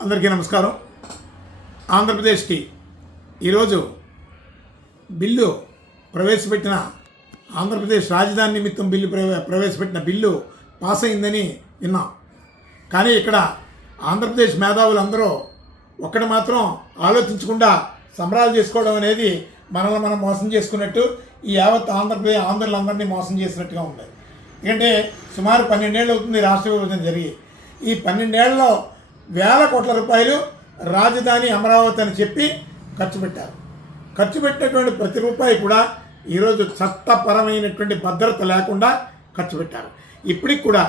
అందరికీ నమస్కారం. ఆంధ్రప్రదేశ్కి ఈరోజు బిల్లు ప్రవేశపెట్టిన ఆంధ్రప్రదేశ్ రాజధాని నిమిత్తం బిల్లు ప్రవేశపెట్టిన బిల్లు పాస్ అయిందని విన్నాం. కానీ ఇక్కడ ఆంధ్రప్రదేశ్ మేధావులందరూ ఒక్కటి మాత్రం ఆలోచించకుండా సంబరాలు చేసుకోవడం అనేది మనల్ని మనం మోసం చేసుకున్నట్టు, ఈ యావత్ ఆంధ్రులందరినీ మోసం చేసినట్టుగా ఉంది. ఎందుకంటే సుమారు 12 ఏళ్ళు అవుతుంది రాష్ట్ర విభజన జరిగి. ఈ 12 ఏళ్లలో వేల కోట్ల రూపాయలు రాజధాని అమరావతి అని చెప్పి ఖర్చు పెట్టారు. ఖర్చు పెట్టినటువంటి ప్రతి రూపాయి కూడా ఈరోజు చట్టపరమైనటువంటి భద్రత లేకుండా ఖర్చు పెట్టారు. ఇప్పటికి కూడా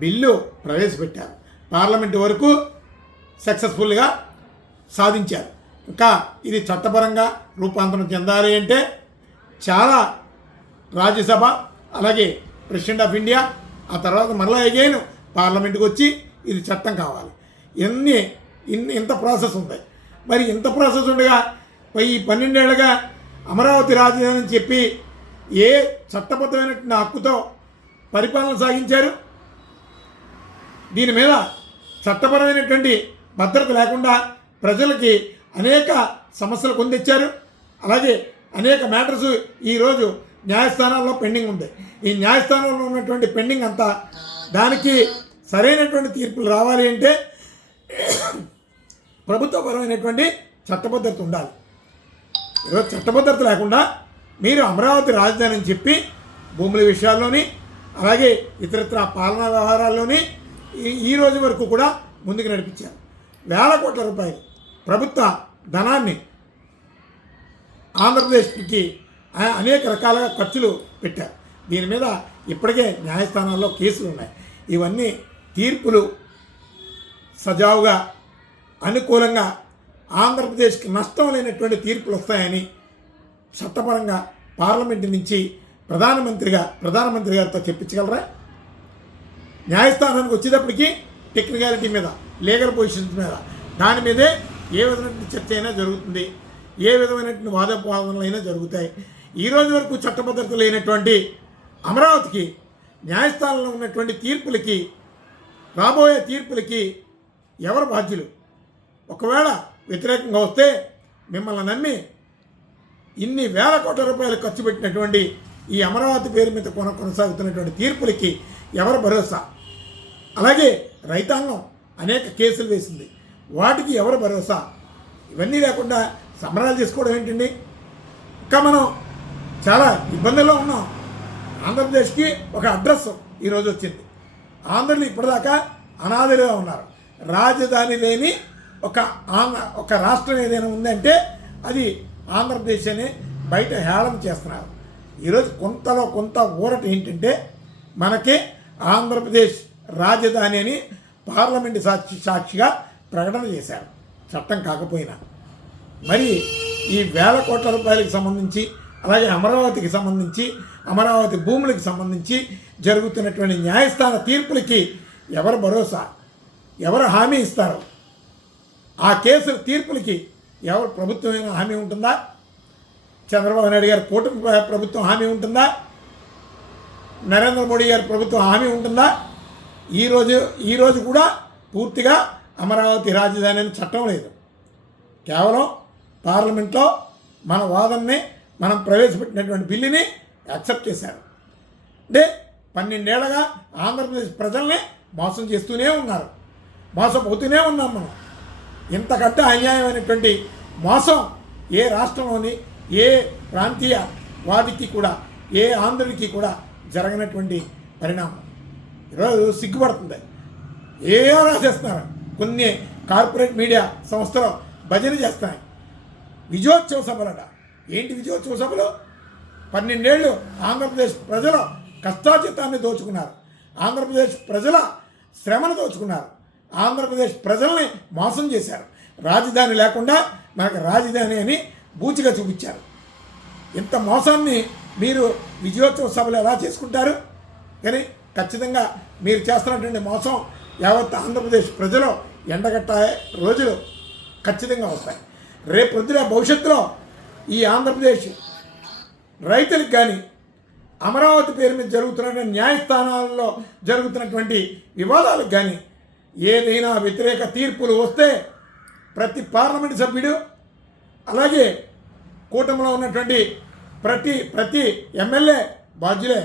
బిల్లు ప్రవేశపెట్టారు, పార్లమెంటు వరకు సక్సెస్ఫుల్గా సాధించారు. ఇంకా ఇది చట్టపరంగా రూపాంతరం చెందాలి అంటే చాలా రాజ్యసభ, అలాగే ప్రెసిడెంట్ ఆఫ్ ఇండియా, ఆ తర్వాత మరలా అగైన్ పార్లమెంటుకు వచ్చి ఇది చట్టం కావాలి. ఇంత ప్రాసెస్ ఉంది. మరి ఇంత ప్రాసెస్ ఉండగా ఈ 12 ఏళ్ళుగా అమరావతి రాజధాని అని చెప్పి ఏ చట్టబద్ధమైనటువంటి హక్కుతో పరిపాలన సాగించారు? దీని మీద చట్టపరమైనటువంటి భద్రత లేకుండా ప్రజలకి అనేక సమస్యలు కొందెచ్చారు. అలాగే అనేక మ్యాటర్స్ ఈరోజు న్యాయస్థానాల్లో పెండింగ్ ఉంది. ఈ న్యాయస్థానంలో ఉన్నటువంటి పెండింగ్ అంతా దానికి సరైనటువంటి తీర్పులు రావాలి అంటే ప్రభుత్వపరమైనటువంటి చట్టబద్ధత ఉండాలి. ఈరోజు చట్టబద్ధత లేకుండా మీరు అమరావతి రాజధాని అని చెప్పి భూముల విషయాల్లోని, అలాగే ఇతరత్ర పాలనా వ్యవహారాల్లోని ఈ రోజు వరకు కూడా ముందుకు నడిపించారు. వేల కోట్ల రూపాయలు ప్రభుత్వ ధనాన్ని ఆంధ్రప్రదేశ్కి అనేక రకాలుగా ఖర్చులు పెట్టారు. దీని మీద ఇప్పటికే న్యాయస్థానాల్లో కేసులు ఉన్నాయి. ఇవన్నీ తీర్పులు సజావుగా అనుకూలంగా ఆంధ్రప్రదేశ్కి నష్టం లేనటువంటి తీర్పులు వస్తాయని చట్టపరంగా పార్లమెంటు నుంచి ప్రధానమంత్రి గారితో చెప్పించగలరా? న్యాయస్థానానికి వచ్చేటప్పటికి టెక్నికాలిటీ మీద, లీగల్ పొజిషన్స్ మీద, దాని మీదే ఏ విధమైనటువంటి చర్చ అయినా జరుగుతుంది, ఏ విధమైనటువంటి వాదోపవాదనలు అయినా జరుగుతాయి. ఈరోజు వరకు చట్టబద్ధత లేనటువంటి అమరావతికి న్యాయస్థానంలో ఉన్నటువంటి తీర్పులకి, రాబోయే తీర్పులకి ఎవరు బాధ్యులు? ఒకవేళ వ్యతిరేకంగా వస్తే మిమ్మల్ని నమ్మి ఇన్ని వేల కోట్ల రూపాయలు ఖర్చు పెట్టినటువంటి ఈ అమరావతి పేరు మీద కొనసాగుతున్నటువంటి తీర్పులకి ఎవరు భరోసా? అలాగే రైతాంగం అనేక కేసులు వేసింది, వాటికి ఎవరు భరోసా? ఇవన్నీ లేకుండా సంబరాలు చేసుకోవడం ఏంటండి? ఇంకా మనం చాలా ఇబ్బందుల్లో ఉన్నాం. ఆంధ్రప్రదేశ్కి ఒక అడ్రస్ ఈరోజు వచ్చింది. ఆంధ్రులు ఇప్పటిదాకా అనాథలుగా ఉన్నారు. రాజధాని లేని ఒక రాష్ట్రం ఏదైనా ఉందంటే అది ఆంధ్రప్రదేశ్ అని బయట హేళన చేస్తున్నారు. ఈరోజు కొంతలో కొంత ఊరట ఏంటంటే మనకి ఆంధ్రప్రదేశ్ రాజధాని అని పార్లమెంటు సాక్షిగా ప్రకటన చేశారు, చట్టం కాకపోయినా. మరి ఈ వేల కోట్ల రూపాయలకు సంబంధించి, అలాగే అమరావతికి సంబంధించి, అమరావతి భూములకు సంబంధించి జరుగుతున్నటువంటి న్యాయస్థాన తీర్పులకి ఎవరు భరోసా, ఎవరు హామీ ఇస్తారు? ఆ కేసుల తీర్పులకి ఎవరు ప్రభుత్వమైన హామీ ఉంటుందా? చంద్రబాబు నాయుడు గారి కూటమి ప్రభుత్వం హామీ ఉంటుందా? నరేంద్ర మోడీ గారి ప్రభుత్వం హామీ ఉంటుందా? ఈరోజు కూడా పూర్తిగా అమరావతి రాజధాని అని చట్టం లేదు. కేవలం పార్లమెంట్లో మన వాదనని, మనం ప్రవేశపెట్టినటువంటి బిల్లుని యాక్సెప్ట్ చేశారు. అంటే 12 ఏళ్ళగా ఆంధ్రప్రదేశ్ ప్రజల్ని మోసం చేస్తూనే ఉన్నారు, మోసపోతూనే ఉన్నాం మనం. ఇంతకంటే అన్యాయమైనటువంటి మోసం ఏ రాష్ట్రంలోని ఏ ప్రాంతీయ వాదికి కూడా, ఏ ఆంధ్రుడికి కూడా జరగనటువంటి పరిణామం. ఈరోజు సిగ్గుపడుతుంది. ఏవో రాసేస్తున్నారు. కొన్ని కార్పొరేట్ మీడియా సంస్థలు భజన చేస్తున్నాయి. విజయోత్సవ సభలట. ఏంటి విజయోత్సవ సభలు? 12 ఏళ్ళు ఆంధ్రప్రదేశ్ ప్రజల కష్టార్జితాన్ని దోచుకున్నారు, ఆంధ్రప్రదేశ్ ప్రజల శ్రమను దోచుకున్నారు, ఆంధ్రప్రదేశ్ ప్రజల్ని మోసం చేశారు. రాజధాని లేకుండా మనకు రాజధాని అని బూచిగా చూపించారు. ఇంత మోసాన్ని మీరు విజయోత్సవ సభలు ఎలా చేసుకుంటారు? కానీ ఖచ్చితంగా మీరు చేస్తున్నటువంటి మోసం యావత్ ఆంధ్రప్రదేశ్ ప్రజలు ఎండగట్టే రోజులు ఖచ్చితంగా వస్తాయి. రేపు పొద్దున భవిష్యత్తులో ఈ ఆంధ్రప్రదేశ్ రైతులకు కానీ, అమరావతి పేరు మీద జరుగుతున్న న్యాయస్థానాల్లో జరుగుతున్నటువంటి వివాదాలకు కానీ ఏదైనా వ్యతిరేక తీర్పులు వస్తే ప్రతి పార్లమెంట్ సభ్యుడు అలాగే కూటమిలో ఉన్నటువంటి ప్రతి ఎమ్మెల్యే బాధ్యులే,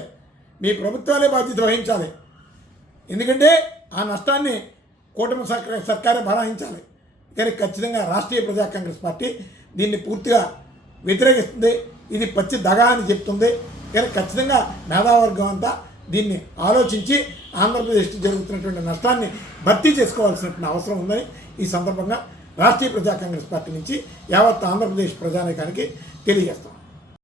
మీ ప్రభుత్వాలే బాధ్యత వహించాలి. ఎందుకంటే ఆ నష్టాన్ని కూటమి సర్కారే భరాయించాలి. కానీ ఖచ్చితంగా రాష్ట్రీయ ప్రజా కాంగ్రెస్ పార్టీ దీన్ని పూర్తిగా వ్యతిరేకిస్తుంది. ఇది పచ్చి దగా అని చెప్తుంది. కానీ ఖచ్చితంగా మేధావర్గం అంతా దీన్ని ఆలోచించి ఆంధ్రప్రదేశ్కి జరుగుతున్నటువంటి నష్టాన్ని భర్తీ చేసుకోవాల్సినటువంటి అవసరం ఉందని ఈ సందర్భంగా రాష్ట్రీయ ప్రజా కాంగ్రెస్ పార్టీ నుంచి యావత్ ఆంధ్రప్రదేశ్ ప్రజానీకానికి తెలియజేస్తాం.